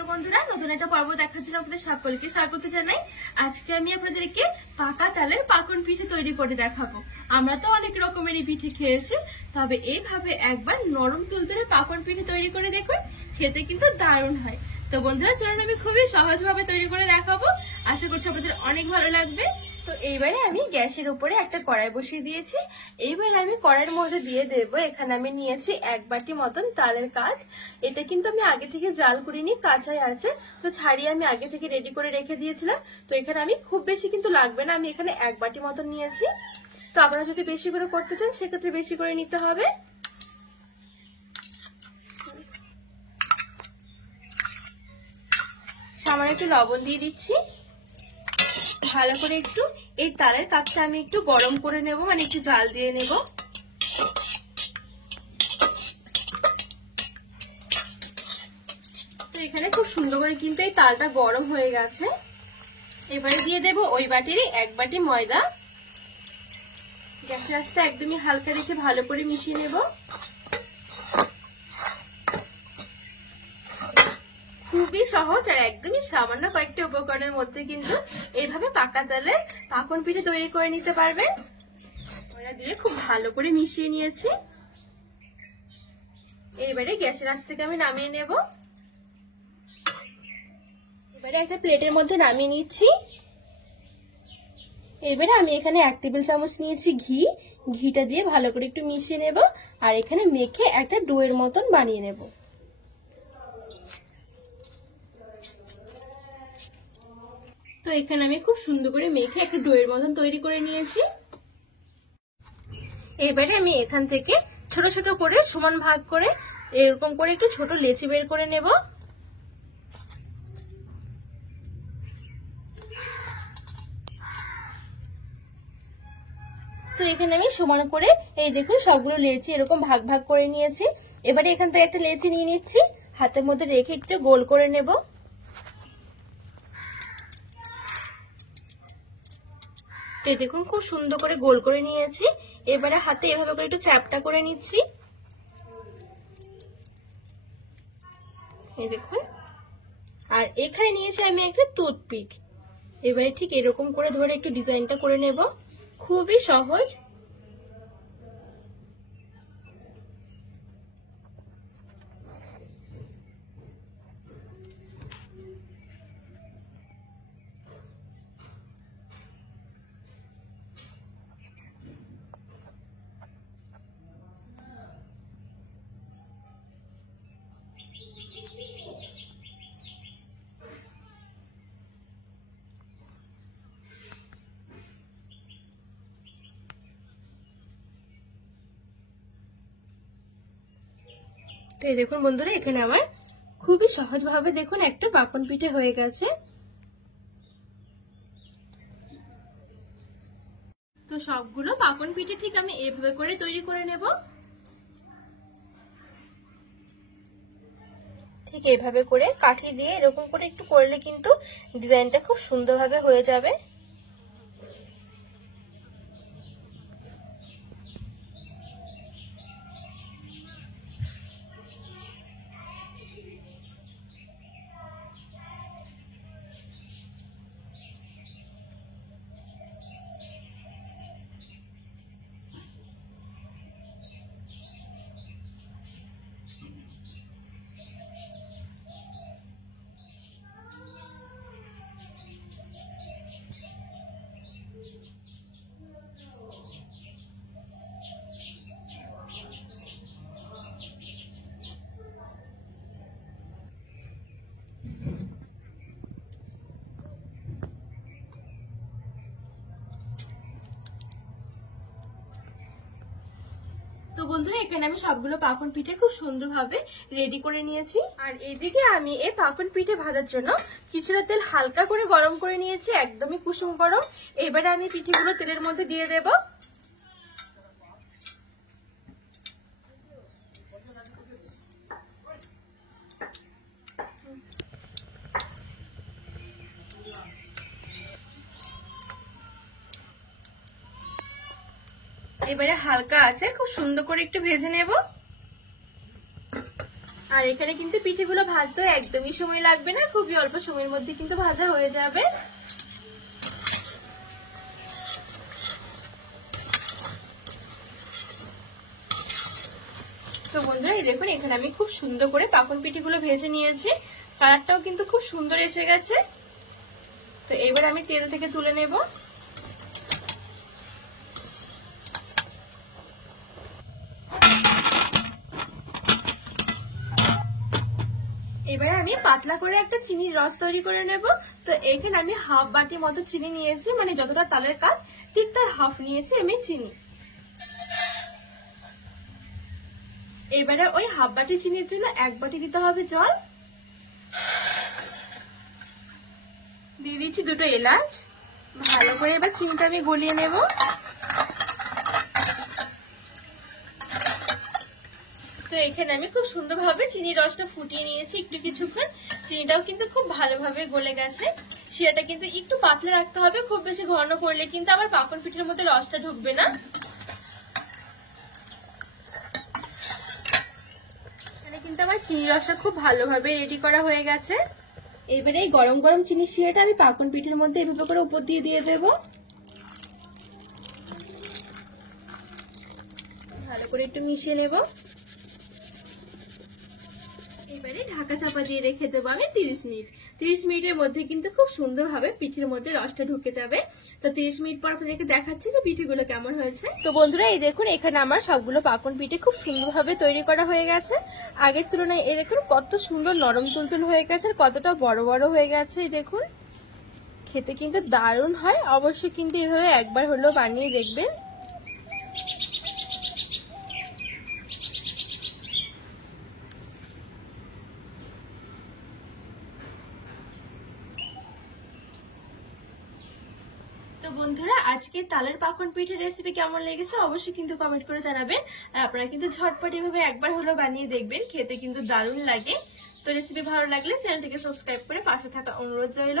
নমস্কার বন্ধুরা, নতুন একটা পর্ব দেখার জন্য আপনাদের সকলকে স্বাগত জানাই। আজকে আমি আপনাদেরকে পাকা তালের পাকন পিঠে তৈরি করে দেখাবো। আমরা তো অনেক রকমেরই পিঠে খেয়েছি, তবে এইভাবে একবার নরম তুলতুলে পাকন পিঠে তৈরি করে দেখুন, খেতে কিন্তু দারুণ হয়। তো বন্ধুরা চলুন আমি খুবই সহজভাবে তৈরি করে দেখাবো, আশা করছি আপনাদের অনেক ভালো লাগবে। তো এইবারে আমি গ্যাসের উপরে একটা কড়াই বসিয়ে দিয়েছি। এইবারে আমি কড়াইয়ের মধ্যে দিয়ে দেবো, এখানে আমি নিয়েছি 1 বাটি মতন তালের কাঠ। এটা কিন্তু আমি আগে থেকে জাল করিনি, কাঁচাই আছে, তো ছাড়িয়ে আমি আগে থেকে রেডি করে রেখে দিয়েছিলাম। তো এখানে আমি খুব বেশি কিন্তু লাগবে না, আমি এখানে 1 বাটি মতন নিয়েছি। তো আপনারা যদি বেশি করে করতে চান সেক্ষেত্রে বেশি করে নিতে হবে। সামান্য একটু লবণ দিয়ে দিচ্ছি। ভালো করে একটু এই তালের কাঠটা আমি একটু গরম করে নেব, মানে একটু জাল দিয়ে নেব। তো এখানে খুব সুন্দর করে কিন্তু এই তালটা গরম হয়ে গেছে। এবারে দিয়ে দেব ওই বাটিরই 1 বাটি ময়দা। গ্যাসের আঁচটা একদমই হালকা রেখে ভালো করে মিশিয়ে নেব। খুবই সহজ আর একদমই সামান্য কয়েকটি উপকরণের মধ্যে কিন্তু এইভাবে পাকা তালের পাকন পিঠে তৈরি করে নিতে পারবেন। ময়দা দিয়ে খুব ভালো করে মিশিয়ে নিয়েছি। এইবারে গ্যাসের আঁচ থেকে আমি নামিয়ে নেব। এবারে একটা প্লেটের মধ্যে নামিয়ে নিচ্ছি। এবারে আমি এখানে 1 টেবিল চামচ নিয়েছি ঘি। ঘিটা দিয়ে ভালো করে একটু মিশিয়ে নেব, আর এখানে মেখে একটা ডোয়ের মতন বানিয়ে নেব। তো এখানে আমি খুব সুন্দর করে মেখে একটা ডোয়ের মতন তৈরি করে নিয়েছি। এবারে আমি এখান থেকে ছোট ছোট করে সমান ভাগ করে এরকম করে একটু ছোট লেচি বের করে নেব। তো এখানে আমি সমান করে এই দেখুন সবগুলো লেচি এরকম ভাগ ভাগ করে নিয়েছি। এবারে এখান থেকে একটা লেচি নিয়ে নিচ্ছি, হাতের মধ্যে রেখে একটু গোল করে নেব। এই দেখুন খুব সুন্দর করে গোল করে নিয়েছি। এবারে হাতে এভাবে করে একটু চ্যাপটা করে নিচ্ছি। এই দেখুন, আর এখানে নিয়েছি আমি একটা টুথপিক। এবারে ঠিক এরকম করে ধরে একটু ডিজাইনটা করে নেব, খুবই সহজ। তো এই দেখুন বন্ধুরা, এখানে আমার খুবই সহজভাবে দেখুন একটা পাকন পিঠে হয়ে গেছে। তো সবগুলো পাকন পিঠে ঠিক আমি এইভাবে করে তৈরি করে নেব। ঠিক এইভাবে করে কাঠি দিয়ে এরকম করে একটু করলে কিন্তু ডিজাইনটা খুব সুন্দরভাবে হয়ে যাবে। তো বন্ধুরা, এখানে আমি সবগুলো পাকন পিঠে খুব সুন্দরভাবে রেডি করে নিয়েছি। আর এদিকে আমি এই পাকন পিঠে ভাজার জন্য কিছুটা তেল হালকা করে গরম করে নিয়েছি, একদমই কুসুম গরম। এবারে আমি পিঠেগুলো তেলের মধ্যে দিয়ে দেব। এবারে হালকা আছে খুব সুন্দর করে একটু ভেজে নেব। আর এখানে কিন্তু পিঠেগুলো ভাজতে একদমই সময় লাগবে না, খুবই অল্প সময়ের মধ্যে কিন্তু ভাজা হয়ে যাবে। তো বন্ধুরা এই দেখুন এখানে আমি খুব সুন্দর করে পাকন পিঠেগুলো ভেজে নিয়েছি, কালারটাও কিন্তু খুব সুন্দর এসে গেছে। তো এবার আমি তেল থেকে তুলে নেব। এবারে আমি পাতলা করে একটা চিনির রস তৈরি করে নেব। তো এখানে আমি হাফ বাটি মতো চিনি নিয়েছি, মানে যতটা তালের কাপ ঠিক তার হাফ নিয়েছি আমি চিনি। এবারে ওই হাফ বাটি চিনির জন্য 1 বাটি দিতে হবে জল। দিয়ে দিচ্ছি 2টো এলাচ। ভালো করে এবার চিনিটা আমি গলিয়ে নেব। তো এখানে আমি খুব সুন্দরভাবে চিনির রসটা ফুটিয়ে নিয়েছি একটু কিছুক্ষণ। চিনিটাও কিন্তু খুব ভালোভাবে গলে গেছে। শিরাটা কিন্তু একটু পাতলা রাখতে হবে, খুব বেশি ঘন করলে কিন্তু আবার পাকন পিঠের মধ্যে রসটা ঢুকবে না। এখানে কিন্তু আমার চিনি রসটা খুব ভালোভাবে রেডি করা হয়ে গেছে। এবারে এই গরম গরম চিনি শিরাটা আমি পাকন পিঠের মধ্যে এভাবে করে উপর দিয়ে দিয়ে দেব। ভালো করে একটু মিশিয়ে নেব। এবারে ঢাকা চাপা দিয়ে রেখে দেবো আমি 30 মিনিট। 30 মিনিটের মধ্যে কিন্তু খুব সুন্দরভাবে পিঠের মধ্যে রসটা ঢুকে যাবে। তো 30 মিনিট পর আপনাদেরকে দেখাচ্ছি যে পিঠেগুলো কেমন হয়েছে। তো বন্ধুরা এই দেখুন এখানে আমার সবগুলো পাকন পিঠে খুব সুন্দরভাবে তৈরি করা হয়ে গেছে। আগের তুলনায় এই দেখুন কত সুন্দর নরম তুলতুল হয়ে গেছে, আর কতটা বড় বড় হয়ে গেছে। এই দেখুন খেতে কিন্তু দারুণ হয়, অবশ্যই কিন্তু এভাবে একবার হলেও বানিয়ে দেখবেন। তো বন্ধুরা আজকে তালের পাকন পিঠের রেসিপি কেমন লেগেছে অবশ্যই কিন্তু কমেন্ট করে জানাবেন। আর আপনারা কিন্তু ঝটপট এভাবে একবার হলো বানিয়ে দেখবেন, খেতে কিন্তু দারুণ লাগে। তো রেসিপি ভালো লাগলে চ্যানেলটিকে সাবস্ক্রাইব করে পাশে থাকা অনুরোধ রইল।